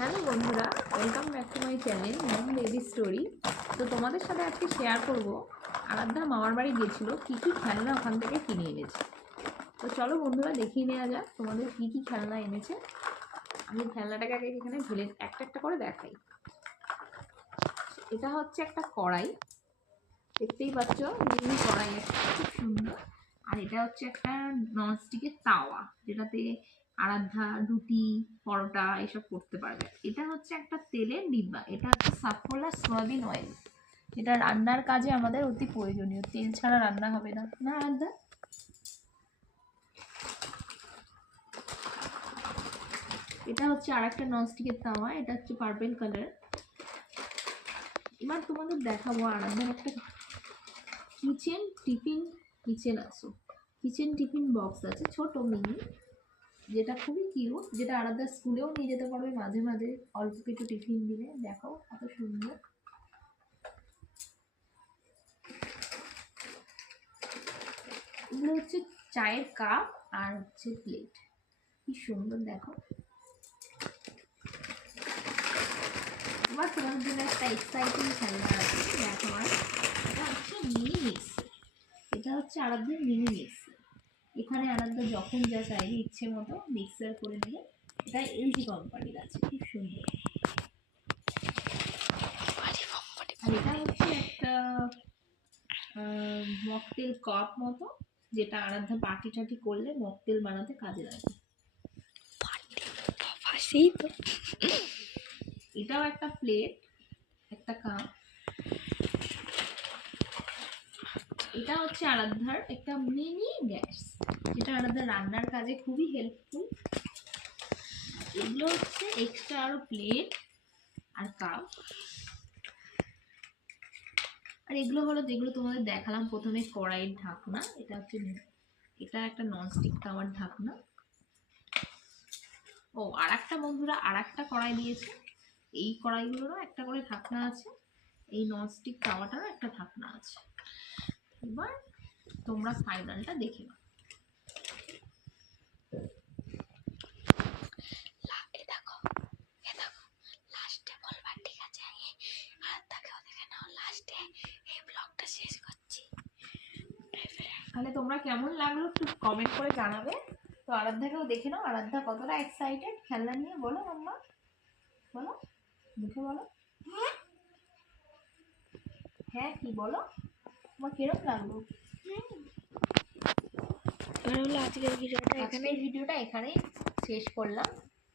Hello বন্ধুরা, welcome back to my channel mom baby story. তো তোমাদের সাথে আজকে শেয়ার করব আরাধ্যা মামার বাড়ি গিয়েছিল কী কী খেলনা ওখান থেকে কিনে এনেছে। তো চলো বন্ধুরা দেখিয়ে নেওয়া যাক তোমাদের কী কী খেলনা এনেছে। আমি খেলনাটাকে আগে এখানে ঢেলে একটা একটা করে দেখাই। এটা হচ্ছে একটা কড়াই, দেখতেই পাচ্ছ মিনি কড়াই, একটা খুব সুন্দর। আর এটা হচ্ছে একটা ননস্টিকের তাওয়া, যেটাতে আরাধ্যা রুটি পরোটা এসব করতে পারবে। এটা হচ্ছে একটা তেলের ডিব্বা, এটা হচ্ছে সাফোলা সয়াবিন অয়েল, যেটা রান্নার কাজে আমাদের অতি প্রয়োজনীয়। তেল ছাড়া রান্না হবে না, না আরাধ্যা? এটা হচ্ছে আর একটা ননস্টিকের তাওয়া, এটা হচ্ছে পার্পেল কালার। এবার তোমাদের দেখাবো আরাধ্যার একটা কিচেন টিফিন বক্স আছে, ছোট মিনি, যেটা খুবই কিউট, যেটা আলাদা স্কুলেও নিয়ে যেতে পারবে মাঝে মাঝে অল্প কিছু টিফিন দিলে। দেখো কত সুন্দর। এগুলো হচ্ছে চায়ের কাপ আর হচ্ছে প্লেট, কি সুন্দর দেখো। এবার তোমাদের জন্য একটা এক্সাইটিং খেলনা আছে দেখো, এটা হচ্ছে মিনি মিক্স। এটা হচ্ছে আরাধ্যের মিনি মিক্স। এখানে আরাধ্যা যখন যা চাইবে ইচ্ছে মতো মিক্সার করে নেবে। এটা এলজি কোম্পানির আছে, খুব সুন্দর। আর এটা হচ্ছে একটা মকটেল কাপ মতো, যেটা আরাধ্যা পার্টি টাটি করলে মকটেল বানাতে কাজে লাগে। এটাও একটা প্লেট, একটা কাপ। এটা হচ্ছে আরাধ্যার একটা মিনি গ্যাস, যেটা আরাধ্যার রান্নার কাজে খুবই হেল্পফুল। এগুলো হচ্ছে এক্সট্রা আরো প্লেট আর কাপ। আর এগুলো হলো যেগুলো তোমাদের দেখালাম প্রথমে, কড়াইয়ের ঢাকনা। এটা হচ্ছে, এটা একটা ননস্টিক তাওয়ার ঢাকনা। ও আর একটা বন্ধুরা আর একটা কড়াই দিয়েছে। এই কড়াইগুলোরও একটা করে ঢাকনা আছে, এই ননস্টিক তাওয়াটারও একটা ঢাকনা আছে। এবার তোমরা ফাইনালটা দেখে নাও। তাহলে তোমরা কেমন লাগলো একটু কমেন্ট করে জানাবে। তো আরাধ্যাকেও দেখে নাও, আরাধ্যা কতটা এক্সাইটেড খেলনা নিয়ে। বলো মাম্মা, বলো, মুখে বলো। হ্যাঁ কি বলো, তোমার কিরকম লাগলো? আজকের ভিডিওটা এখানেই শেষ করলাম।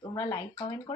তোমরা লাইক কমেন্ট করে